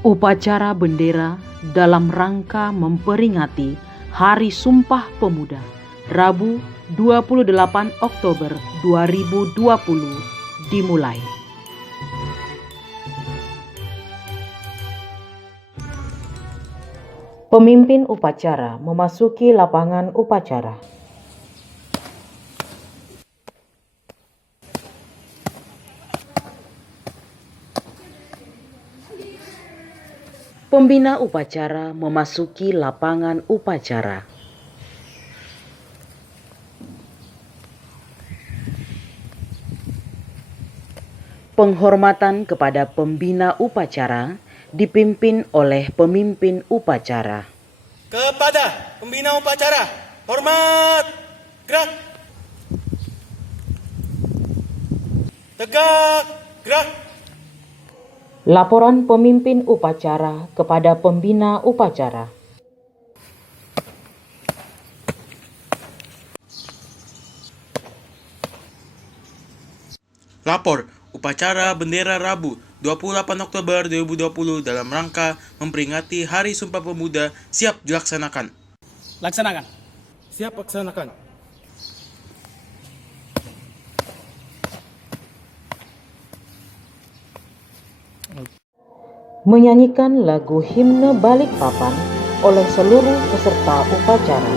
Upacara bendera dalam rangka memperingati Hari Sumpah Pemuda, Rabu 28 Oktober 2020 dimulai. Pemimpin upacara memasuki lapangan upacara. Pembina upacara memasuki lapangan upacara. Penghormatan kepada pembina upacara dipimpin oleh pemimpin upacara. Kepada pembina upacara, hormat, gerak. Tegak, gerak. Laporan pemimpin upacara kepada pembina upacara. Lapor upacara bendera Rabu 28 Oktober 2020 dalam rangka memperingati Hari Sumpah Pemuda siap dilaksanakan. Laksanakan. Siap laksanakan. Menyanyikan lagu himne Balikpapan oleh seluruh peserta upacara.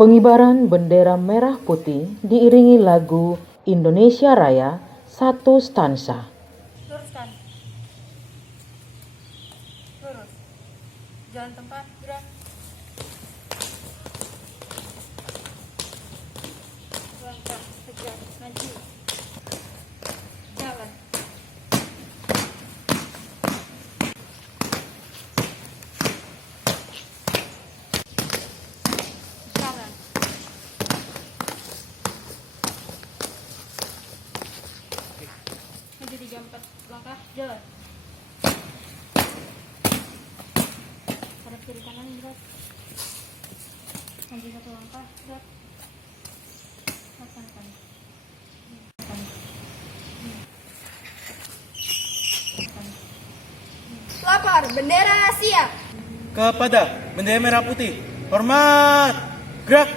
Pengibaran bendera merah putih diiringi lagu Indonesia Raya satu stansa. Luruskan. Lurus. Jalan tempat, gerak. Langkah, tegak, maju. Jalan. Jalan. Maju 3-4 langkah, jalan. Hadap kiri kanan, gerak. Maju 1 langkah, gerak. Laksanakan. Kibar bendera siap. Kepada bendera merah putih, hormat, gerak.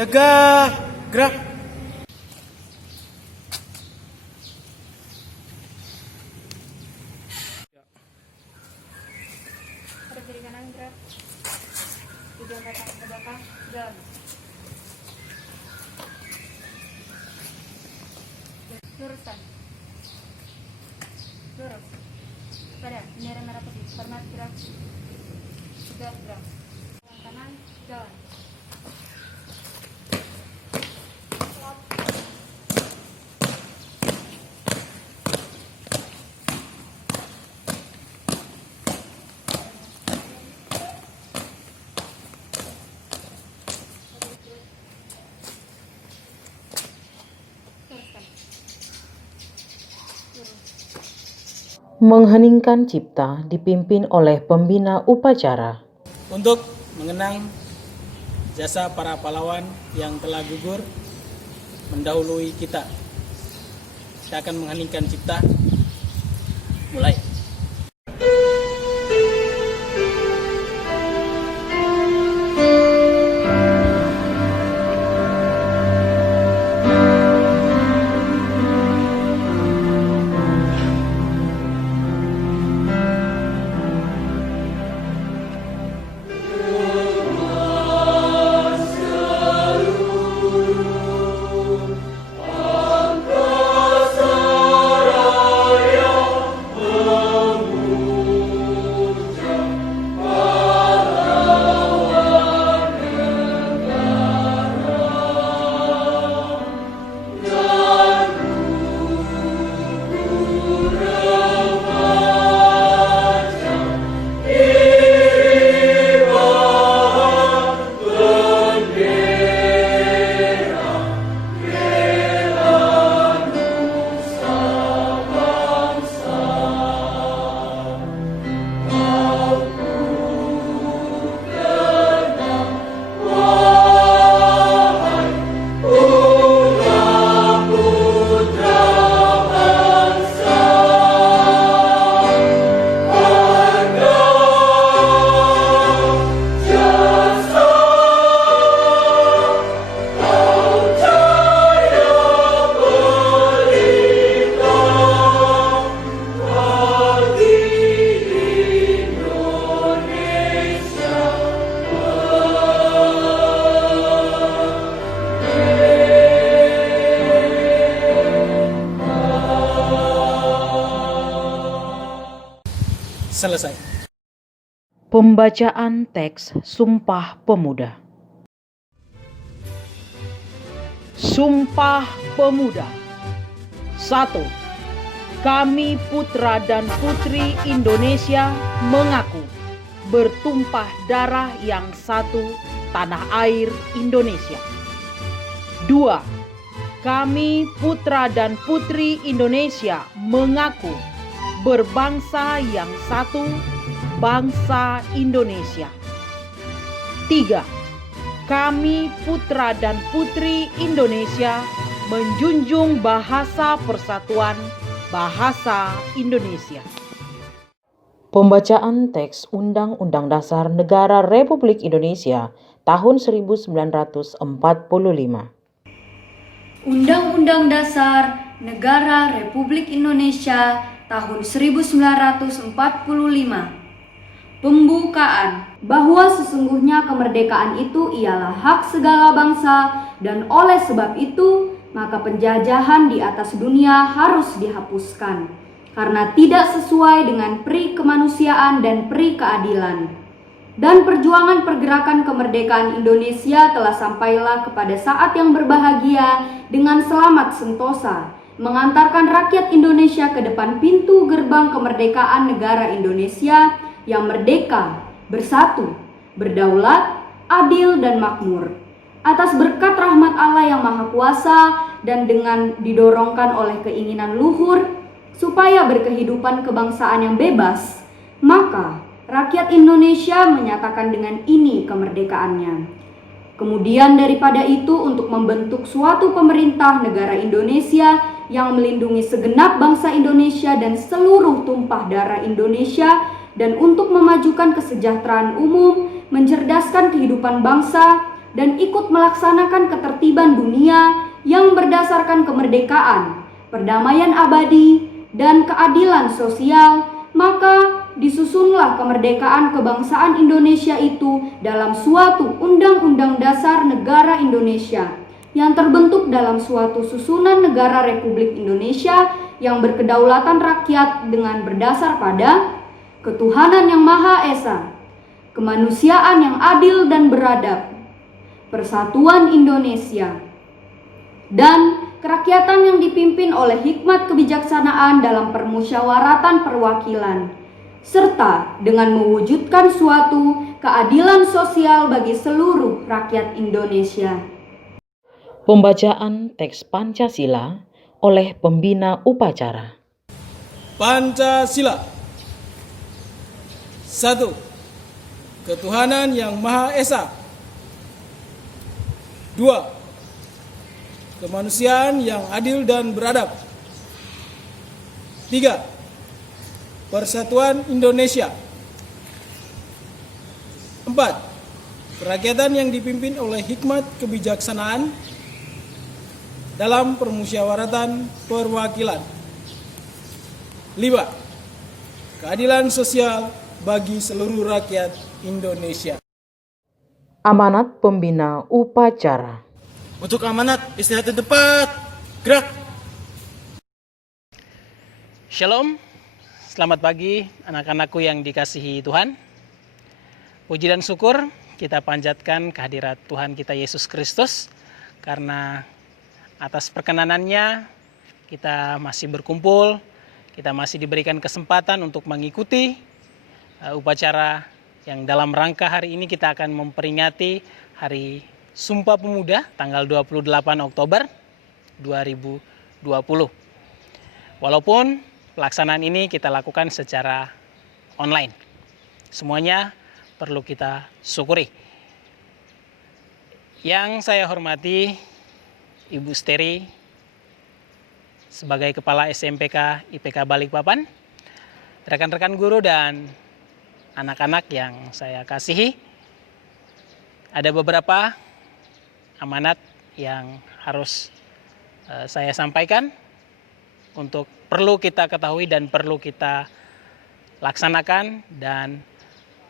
Tegak, gerak. Pada kiri kanan gerak. Tujuan kata ke belakang, jalan. Luruskan. Lurus. Pada bendera merah putih, hormat, gerak. Tegak, gerak. Kanan, jalan. Mengheningkan cipta dipimpin oleh pembina upacara. Untuk mengenang jasa para pahlawan yang telah gugur mendahului kita. Kita akan mengheningkan cipta. Mulai. Selesai. Pembacaan teks Sumpah Pemuda. Sumpah Pemuda. 1. kami putra dan putri Indonesia mengaku bertumpah darah yang satu tanah air Indonesia. 2. Kami putra dan putri Indonesia mengaku berbangsa yang satu, bangsa Indonesia. 3. Kami putra dan putri Indonesia menjunjung bahasa persatuan bahasa Indonesia. Pembacaan teks Undang-Undang Dasar Negara Republik Indonesia tahun 1945. Undang-Undang Dasar Negara Republik Indonesia tahun 1945. Pembukaan bahwa sesungguhnya kemerdekaan itu ialah hak segala bangsa dan oleh sebab itu maka penjajahan di atas dunia harus dihapuskan karena tidak sesuai dengan pri kemanusiaan dan pri keadilan. Dan perjuangan pergerakan kemerdekaan Indonesia telah sampailah kepada saat yang berbahagia dengan selamat sentosa, mengantarkan rakyat Indonesia ke depan pintu gerbang kemerdekaan negara Indonesia yang merdeka, bersatu, berdaulat, adil dan makmur. Atas berkat rahmat Allah yang Maha Kuasa dan dengan didorongkan oleh keinginan luhur supaya berkehidupan kebangsaan yang bebas, maka rakyat Indonesia menyatakan dengan ini kemerdekaannya. Kemudian daripada itu untuk membentuk suatu pemerintah negara Indonesia yang melindungi segenap bangsa Indonesia dan seluruh tumpah darah Indonesia dan untuk memajukan kesejahteraan umum, mencerdaskan kehidupan bangsa dan ikut melaksanakan ketertiban dunia yang berdasarkan kemerdekaan, perdamaian abadi dan keadilan sosial, maka disusunlah kemerdekaan kebangsaan Indonesia itu dalam suatu Undang-Undang Dasar Negara Indonesia yang terbentuk dalam suatu susunan negara Republik Indonesia yang berkedaulatan rakyat dengan berdasar pada ketuhanan yang Maha Esa, kemanusiaan yang adil dan beradab, persatuan Indonesia, dan kerakyatan yang dipimpin oleh hikmat kebijaksanaan dalam permusyawaratan perwakilan, serta dengan mewujudkan suatu keadilan sosial bagi seluruh rakyat Indonesia. Pembacaan teks Pancasila oleh pembina upacara. Pancasila. 1. Ketuhanan yang Maha Esa. 2. Kemanusiaan yang adil dan beradab. 3. Persatuan Indonesia. 4. Kerakyatan yang dipimpin oleh hikmat kebijaksanaan dalam permusyawaratan perwakilan. 5. Keadilan sosial bagi seluruh rakyat Indonesia. Amanat pembina upacara. Untuk amanat, istirahat di tempat. Gerak. Shalom, selamat pagi anak-anakku yang dikasihi Tuhan. Puji dan syukur kita panjatkan kehadirat Tuhan kita Yesus Kristus karena atas perkenanannya kita masih berkumpul, kita masih diberikan kesempatan untuk mengikuti upacara yang dalam rangka hari ini kita akan memperingati Hari Sumpah Pemuda tanggal 28 Oktober 2020. Walaupun pelaksanaan ini kita lakukan secara online, semuanya perlu kita syukuri. Yang saya hormati Ibu Steri sebagai Kepala SMPK IPK Balikpapan, rekan-rekan guru dan anak-anak yang saya kasihi, ada beberapa amanat yang harus saya sampaikan untuk perlu kita ketahui dan perlu kita laksanakan dan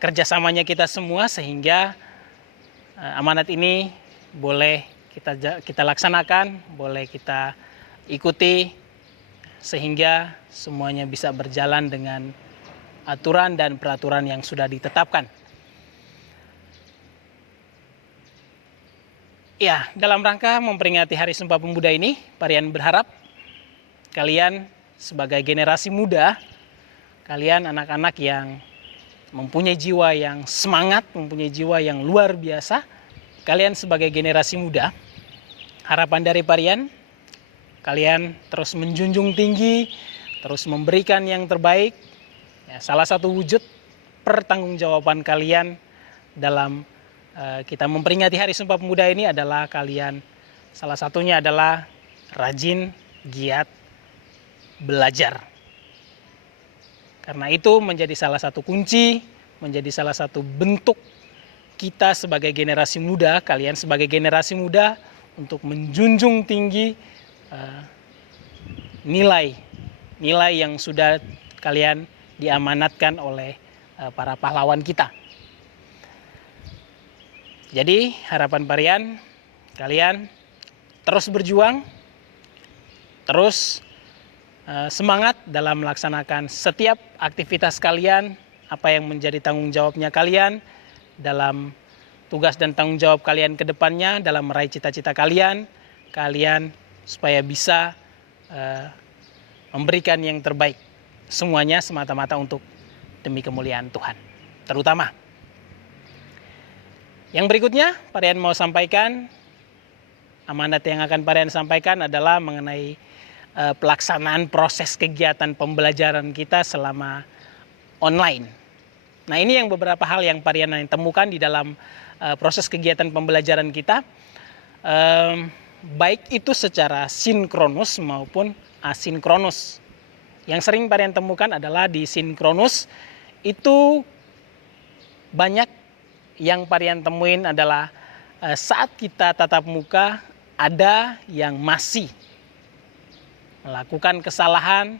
kerjasamanya kita semua sehingga amanat ini boleh kita laksanakan, boleh kita ikuti sehingga semuanya bisa berjalan dengan aturan dan peraturan yang sudah ditetapkan. Ya, dalam rangka memperingati Hari Sumpah Pemuda ini, Parian berharap kalian sebagai generasi muda, kalian anak-anak yang mempunyai jiwa yang semangat, mempunyai jiwa yang luar biasa. Kalian sebagai generasi muda, harapan dari Parian, kalian terus menjunjung tinggi, terus memberikan yang terbaik. Ya, salah satu wujud pertanggungjawaban kalian dalam kita memperingati Hari Sumpah Pemuda ini adalah kalian, salah satunya adalah rajin, giat, belajar. Karena itu menjadi salah satu kunci, menjadi salah satu bentuk kita sebagai generasi muda, kalian sebagai generasi muda untuk menjunjung tinggi nilai yang sudah kalian diamanatkan oleh para pahlawan kita. Jadi harapan Parian, kalian terus berjuang, terus semangat dalam melaksanakan setiap aktivitas kalian, apa yang menjadi tanggung jawabnya kalian, dalam tugas dan tanggung jawab kalian ke depannya, dalam meraih cita-cita kalian supaya bisa memberikan yang terbaik. Semuanya semata-mata untuk demi kemuliaan Tuhan. Terutama. Yang berikutnya, Parian mau sampaikan, amanat yang akan Parian sampaikan adalah mengenai pelaksanaan proses kegiatan pembelajaran kita selama online. Nah, ini yang beberapa hal yang Parian temukan di dalam proses kegiatan pembelajaran kita, baik itu secara sinkronus maupun asinkronus. Yang sering Parian temukan adalah di sinkronus itu banyak yang Parian temuin adalah saat kita tatap muka ada yang masih melakukan kesalahan,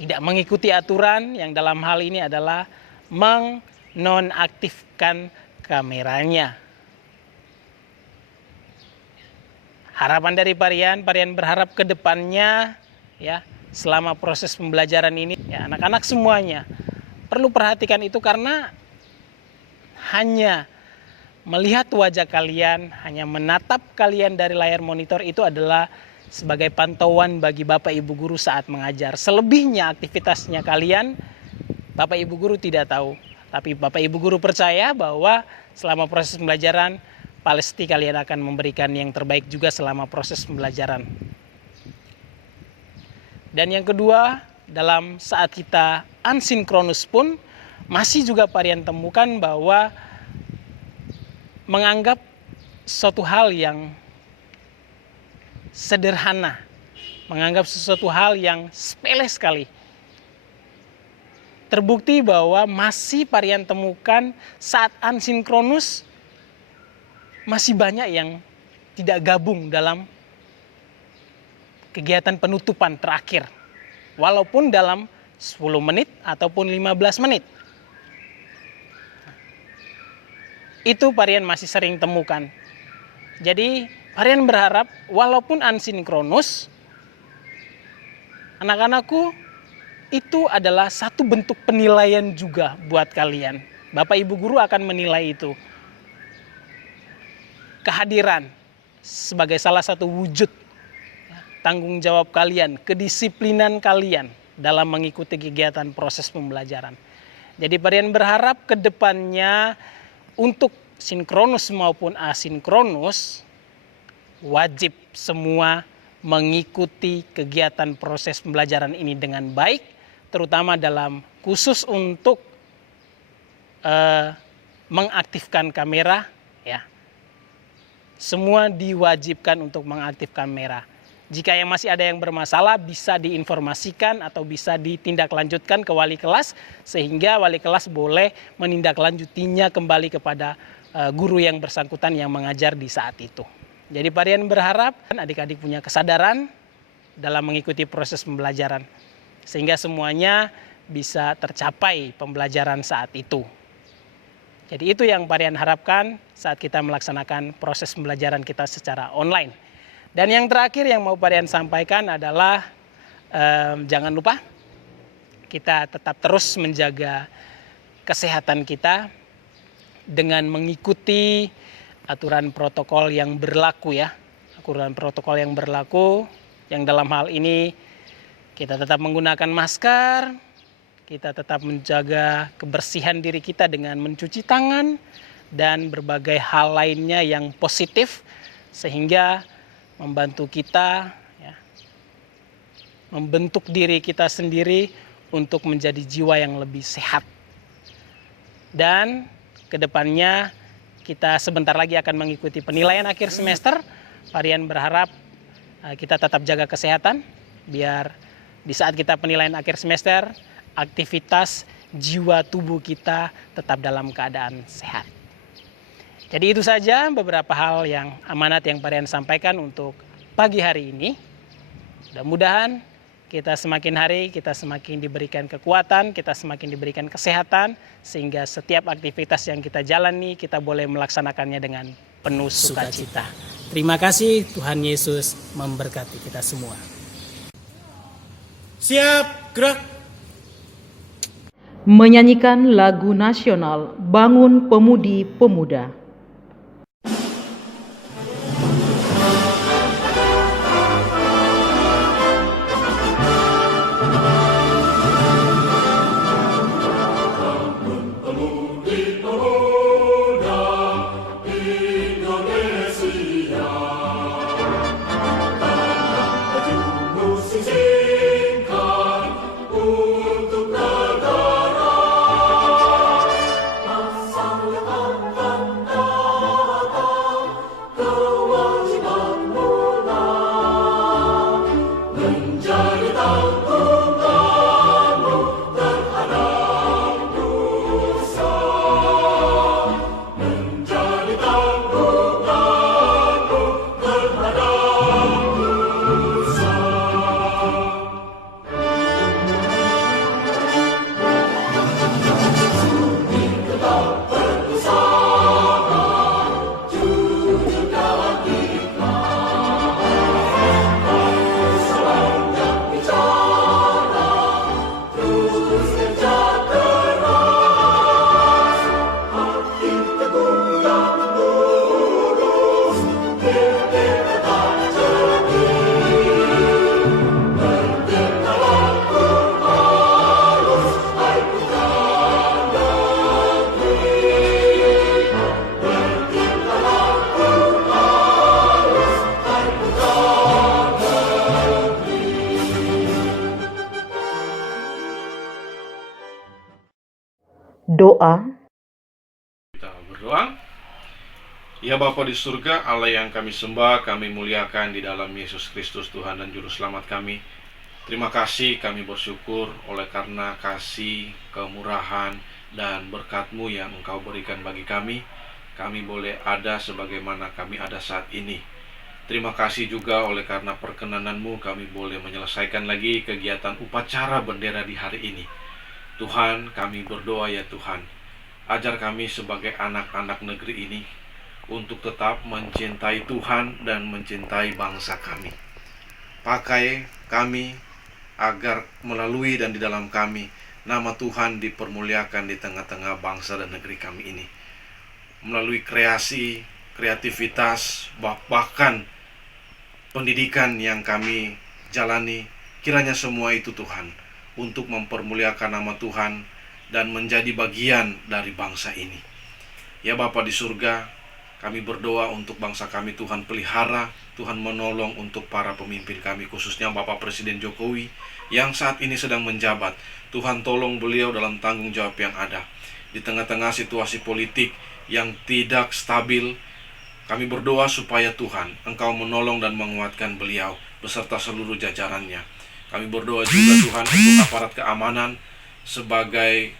tidak mengikuti aturan, yang dalam hal ini adalah menonaktifkan kameranya. Harapan dari Parian berharap ke depannya ya, selama proses pembelajaran ini ya, anak-anak semuanya perlu perhatikan itu, karena hanya melihat wajah kalian, hanya menatap kalian dari layar monitor itu adalah sebagai pantauan bagi Bapak Ibu Guru saat mengajar. Selebihnya aktivitasnya kalian, Bapak Ibu Guru tidak tahu. Tapi Bapak Ibu Guru percaya bahwa selama proses pembelajaran, pasti kalian akan memberikan yang terbaik juga selama proses pembelajaran. Dan yang kedua, dalam saat kita asinkronus pun, masih juga Parian temukan bahwa menganggap suatu hal yang sederhana, menganggap sesuatu hal yang sepele sekali. Terbukti bahwa masih Parian temukan saat asinkronus, masih banyak yang tidak gabung dalam kegiatan penutupan terakhir. Walaupun dalam 10 menit ataupun 15 menit. Itu Parian masih sering temukan. Jadi Parian berharap walaupun asinkronus, anak-anakku itu adalah satu bentuk penilaian juga buat kalian. Bapak Ibu Guru akan menilai itu. Kehadiran sebagai salah satu wujud tanggung jawab kalian, kedisiplinan kalian dalam mengikuti kegiatan proses pembelajaran. Jadi Parian berharap ke depannya untuk sinkronus maupun asinkronus, wajib semua mengikuti kegiatan proses pembelajaran ini dengan baik, terutama dalam khusus untuk mengaktifkan kamera, ya. Semua diwajibkan untuk mengaktifkan kamera. Jika yang masih ada yang bermasalah bisa diinformasikan atau bisa ditindaklanjutkan ke wali kelas, sehingga wali kelas boleh menindaklanjutinya kembali kepada guru yang bersangkutan yang mengajar di saat itu. Jadi Parian berharap adik-adik punya kesadaran dalam mengikuti proses pembelajaran, sehingga semuanya bisa tercapai pembelajaran saat itu. Jadi itu yang Parian harapkan saat kita melaksanakan proses pembelajaran kita secara online. Dan yang terakhir yang mau Parian sampaikan adalah jangan lupa kita tetap terus menjaga kesehatan kita dengan mengikuti aturan protokol yang berlaku, ya. Aturan protokol yang berlaku yang dalam hal ini kita tetap menggunakan masker, kita tetap menjaga kebersihan diri kita dengan mencuci tangan dan berbagai hal lainnya yang positif sehingga membantu kita ya, membentuk diri kita sendiri untuk menjadi jiwa yang lebih sehat. Dan kedepannya kita sebentar lagi akan mengikuti penilaian akhir semester. Varian berharap kita tetap jaga kesehatan biar di saat kita penilaian akhir semester aktivitas jiwa tubuh kita tetap dalam keadaan sehat. Jadi itu saja beberapa hal yang amanat yang Parian sampaikan untuk pagi hari ini. Mudah-mudahan kita semakin hari, kita semakin diberikan kekuatan, kita semakin diberikan kesehatan, sehingga setiap aktivitas yang kita jalani, kita boleh melaksanakannya dengan penuh sukacita. Terima kasih, Tuhan Yesus memberkati kita semua. Siap, gerak! Menyanyikan lagu nasional Bangun Pemudi Pemuda. Doa. Kita berdoa. Ya Bapa di surga, Allah yang kami sembah, kami muliakan di dalam Yesus Kristus Tuhan dan Juru Selamat kami. Terima kasih, kami bersyukur oleh karena kasih, kemurahan, dan berkat-Mu yang Engkau berikan bagi kami. Kami boleh ada sebagaimana kami ada saat ini. Terima kasih juga oleh karena perkenanan-Mu kami boleh menyelesaikan lagi kegiatan upacara bendera di hari ini. Tuhan, kami berdoa ya Tuhan, ajar kami sebagai anak-anak negeri ini untuk tetap mencintai Tuhan dan mencintai bangsa kami. Pakai kami agar melalui dan di dalam kami nama Tuhan dipermuliakan di tengah-tengah bangsa dan negeri kami ini. Melalui kreasi, kreativitas, bahkan pendidikan yang kami jalani, kiranya semua itu Tuhan untuk mempermuliakan nama Tuhan dan menjadi bagian dari bangsa ini. Ya Bapa di surga, kami berdoa untuk bangsa kami, Tuhan pelihara, Tuhan menolong untuk para pemimpin kami, khususnya Bapak Presiden Jokowi yang saat ini sedang menjabat. Tuhan tolong beliau dalam tanggung jawab yang ada. Di tengah-tengah situasi politik yang tidak stabil, kami berdoa supaya Tuhan, Engkau menolong dan menguatkan beliau beserta seluruh jajarannya. Kami berdoa juga Tuhan untuk aparat keamanan sebagai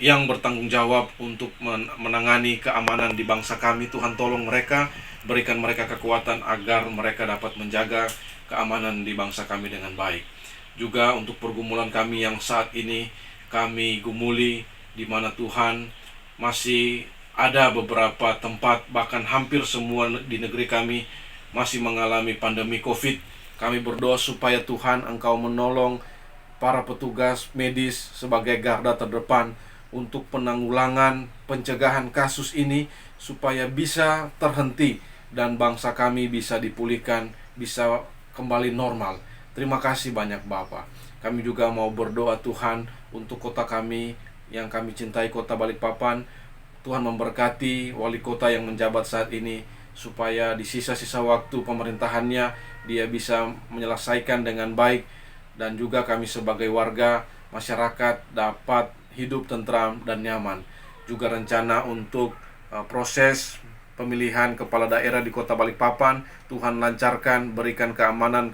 yang bertanggung jawab untuk menangani keamanan di bangsa kami. Tuhan tolong mereka, berikan mereka kekuatan agar mereka dapat menjaga keamanan di bangsa kami dengan baik. Juga untuk pergumulan kami yang saat ini kami gumuli, di mana Tuhan masih ada beberapa tempat, bahkan hampir semua di negeri kami masih mengalami pandemi COVID. Kami berdoa supaya Tuhan Engkau menolong para petugas medis sebagai garda terdepan untuk penanggulangan pencegahan kasus ini supaya bisa terhenti dan bangsa kami bisa dipulihkan, bisa kembali normal. Terima kasih banyak Bapa. Kami juga mau berdoa Tuhan untuk kota kami yang kami cintai, kota Balikpapan. Tuhan memberkati wali kota yang menjabat saat ini, supaya di sisa-sisa waktu pemerintahannya dia bisa menyelesaikan dengan baik, dan juga kami sebagai warga masyarakat dapat hidup tentram dan nyaman. Juga rencana untuk proses pemilihan kepala daerah di kota Balikpapan, Tuhan lancarkan, berikan keamanan,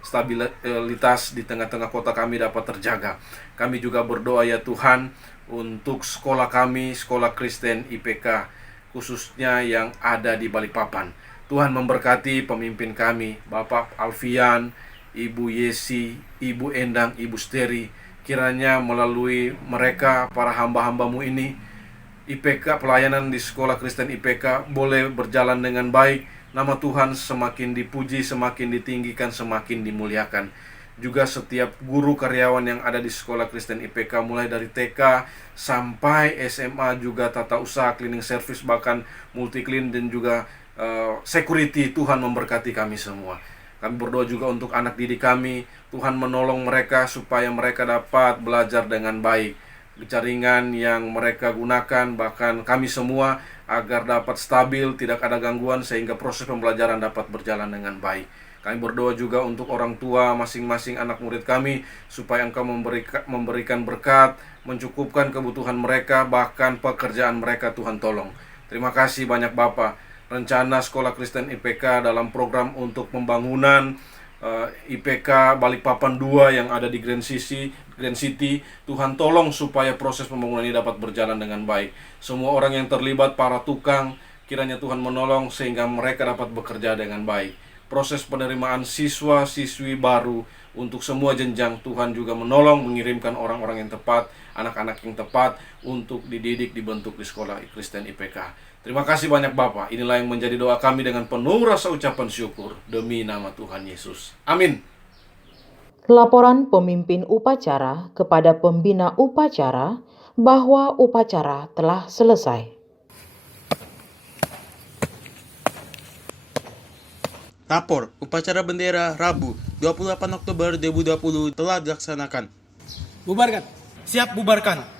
stabilitas di tengah-tengah kota kami dapat terjaga. Kami juga berdoa ya Tuhan untuk sekolah kami, sekolah Kristen IPK, khususnya yang ada di Balikpapan. Tuhan memberkati pemimpin kami, Bapak Alfian, Ibu Yesi, Ibu Endang, Ibu Steri. Kiranya melalui mereka, para hamba-hambamu ini, IPK, pelayanan di sekolah Kristen IPK boleh berjalan dengan baik. Nama Tuhan semakin dipuji, semakin ditinggikan, semakin dimuliakan. Juga setiap guru karyawan yang ada di sekolah Kristen IPK, mulai dari TK sampai SMA, juga tata usaha, cleaning service, bahkan multi clean, dan juga security. Tuhan memberkati kami semua. Kami berdoa juga untuk anak didik kami. Tuhan menolong mereka supaya mereka dapat belajar dengan baik. Jaringan yang mereka gunakan, bahkan kami semua, agar dapat stabil, tidak ada gangguan, sehingga proses pembelajaran dapat berjalan dengan baik. Kami berdoa juga untuk orang tua masing-masing anak murid kami, supaya Engkau memberikan berkat, mencukupkan kebutuhan mereka, bahkan pekerjaan mereka Tuhan tolong. Terima kasih banyak Bapa. Rencana sekolah Kristen IPK dalam program untuk pembangunan IPK Balikpapan 2 yang ada di Grand City, Tuhan tolong supaya proses pembangunan ini dapat berjalan dengan baik. Semua orang yang terlibat, para tukang, kiranya Tuhan menolong sehingga mereka dapat bekerja dengan baik. Proses penerimaan siswa-siswi baru untuk semua jenjang, Tuhan juga menolong, mengirimkan orang-orang yang tepat, anak-anak yang tepat untuk dididik, dibentuk di sekolah Kristen IPK. Terima kasih banyak Bapa. Inilah yang menjadi doa kami dengan penuh rasa ucapan syukur demi nama Tuhan Yesus. Amin. Laporan pemimpin upacara kepada pembina upacara bahwa upacara telah selesai. Rapor upacara bendera Rabu 28 Oktober 2020 telah dilaksanakan. Bubarkan. Siap bubarkan.